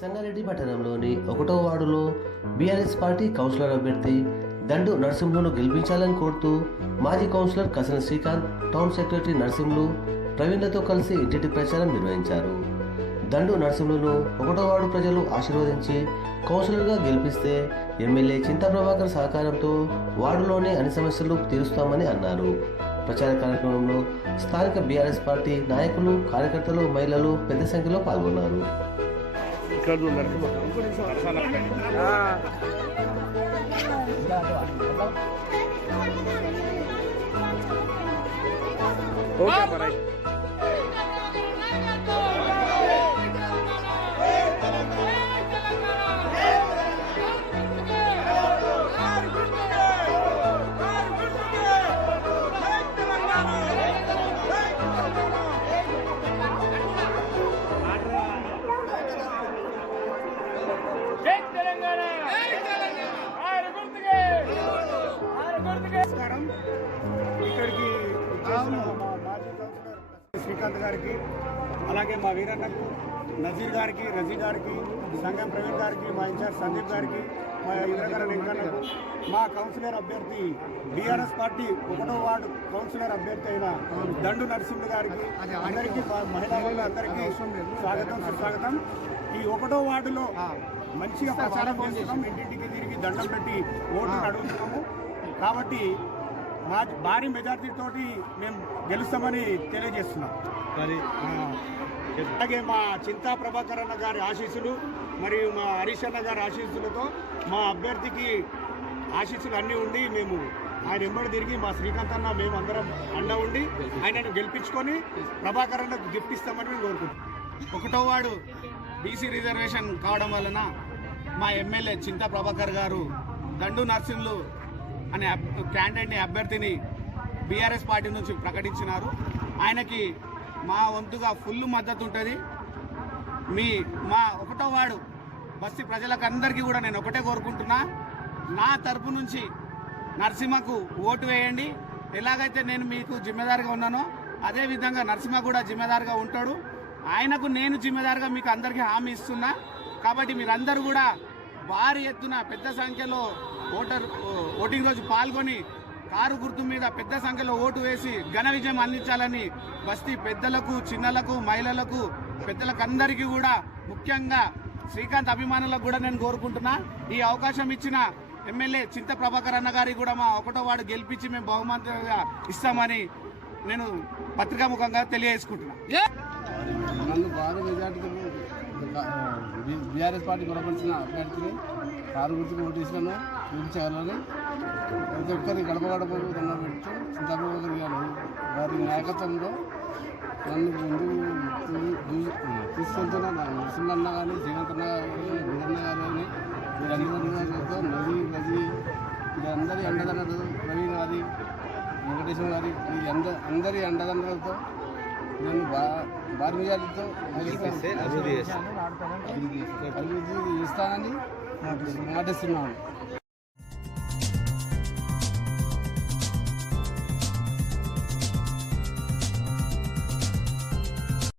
సంగారెడ్డి పట్టణంలోని 1వ వార్డులో బీఆర్ఎస్ పార్టీ కౌన్సిలర్ అభ్యర్థి దండు నరసింహులను గెలిపించాలని కోరుతూ మాజీ councillor Kasana Srikanth, town secretary Narasimhulu, ప్రవీణ్లతో కలిసి ఇంటింటి ప్రచారం నిర్వహించారు. దండు నరసింహులను 1వ వార్డు ప్రజలు ఆశీర్వదించి కౌన్సిలర్గా గెలిపిస్తే ఎమ్మెల్యే చింతా ప్రభాకర్ సహకారంతో వార్డులోని అన్ని సమస్యలు తీరుస్తామని అన్నారు. ప్రచార కార్యక్రమంలో స్థానిక బీఆర్ఎస్ పార్టీ నాయకులు, కార్యకర్తలు, మహిళలు పెద్ద సంఖ్యలో పాల్గొన్నారు. ఇక్కడికి మా మాజీ కౌన్సిలర్ శ్రీకాంత్ గారికి, అలాగే మా వీరన్నకు, నజీర్ గారికి, రజీ గారికి, సంగం ప్రవీణ్ గారికి, మా ఇన్ఛార్జ్ సందీప్ గారికి, మా ఇంద్రకర వెంకన్నకు, మా కౌన్సిలర్ అభ్యర్థి బీఆర్ఎస్ పార్టీ 1వ వార్డు కౌన్సిలర్ అభ్యర్థి అయిన దండు నరసింహులు గారికి, అందరికీ, మహిళా అందరికీ స్వాగతం, సుస్వాగతం. ఈ 1వ వార్డులో మంచిగా ప్రచారం చేస్తున్నాం, ఇంటింటికి తిరిగి దండం పెట్టి ఓట్లు అడుగుతున్నాము. కాబట్టి భారీ మెజార్టీతోటి మేము గెలుస్తామని తెలియజేస్తున్నాం. అలాగే మా చింతా ప్రభాకర్ అన్న గారి ఆశీస్సులు మరియు మా హరీష్ అన్న గారి ఆశీస్సులతో మా అభ్యర్థికి ఆశీస్సులు అన్నీ ఉండి మేము ఆయన వెంబడి తిరిగి మా శ్రీకాంత్ అన్న మేము అందరం అండ ఉండి ఆయనను గెలిపించుకొని ప్రభాకర్ అన్నకు గిఫ్ట్ ఇస్తామని మేము కోరుకుంటున్నాం. 1వ వార్డు బీసీ రిజర్వేషన్ కావడం వలన మా ఎమ్మెల్యే చింతా ప్రభాకర్ గారు దండు నరసింహులు అనే క్యాండిడేట్ని, అభ్యర్థిని బీఆర్ఎస్ పార్టీ నుంచి ప్రకటించినారు. ఆయనకి మా వంతుగా ఫుల్ మద్దతు ఉంటుంది. మా 1వ వార్డు బస్తీ ప్రజలకు అందరికీ కూడా నేను ఒకటే కోరుకుంటున్నా, నా తరపు నుంచి నరసింహకు ఓటు వేయండి. ఎలాగైతే నేను మీకు జిమ్మేదారుగా ఉన్నానో అదేవిధంగా నరసింహ కూడా జిమ్మేదారుగా ఉంటాడు. ఆయనకు నేను జిమ్మేదారుగా మీకు అందరికీ హామీ ఇస్తున్నా. కాబట్టి మీరందరూ కూడా భారీ ఎత్తున పెద్ద సంఖ్యలో ఓటింగ్ రోజు పాల్గొని కారు గుర్తు మీద పెద్ద సంఖ్యలో ఓటు వేసి ఘన విజయం అందించాలని బస్తీ పెద్దలకు, చిన్నలకు, మహిళలకు, పెద్దలకు అందరికీ కూడా, ముఖ్యంగా శ్రీకాంత్ అభిమానులకు కూడా నేను కోరుకుంటున్నా. ఈ అవకాశం ఇచ్చిన ఎమ్మెల్యే చింత ప్రభాకర్ అన్న గారికి కూడా మా 1వ వార్డు గెలిపించి మేము బహుమతిగా ఇస్తామని నేను పత్రికాముఖంగా తెలియజేసుకుంటున్నా. నన్ను భారీ మెజార్టీతో బీఆర్ఎస్ పార్టీ బలపరిచిన అభ్యర్థిని కారు గుర్తుకు ఓటేసినాను చూపించాలని ప్రతి ఒక్కరి గడప గడపకు దండం పెడుతూ చింతాప్రభాకర్ గారు వారి నాయకత్వంలో నన్ను ముందుకు తీసుకెళ్తున్న నరసింహన్న కానీ, శ్రీకాంత్ అన్న కానీ, గుండన్న కానీ, వీరందరితో నది వీరందరి అండదండలు, ప్రవీణ్ గారి, వెంకటేశ్వర గారి, అందరి అండదండలతో నేను భారీ మెజార్టీతో అభివృద్ధి చేస్తానని మాటిస్తున్నాను.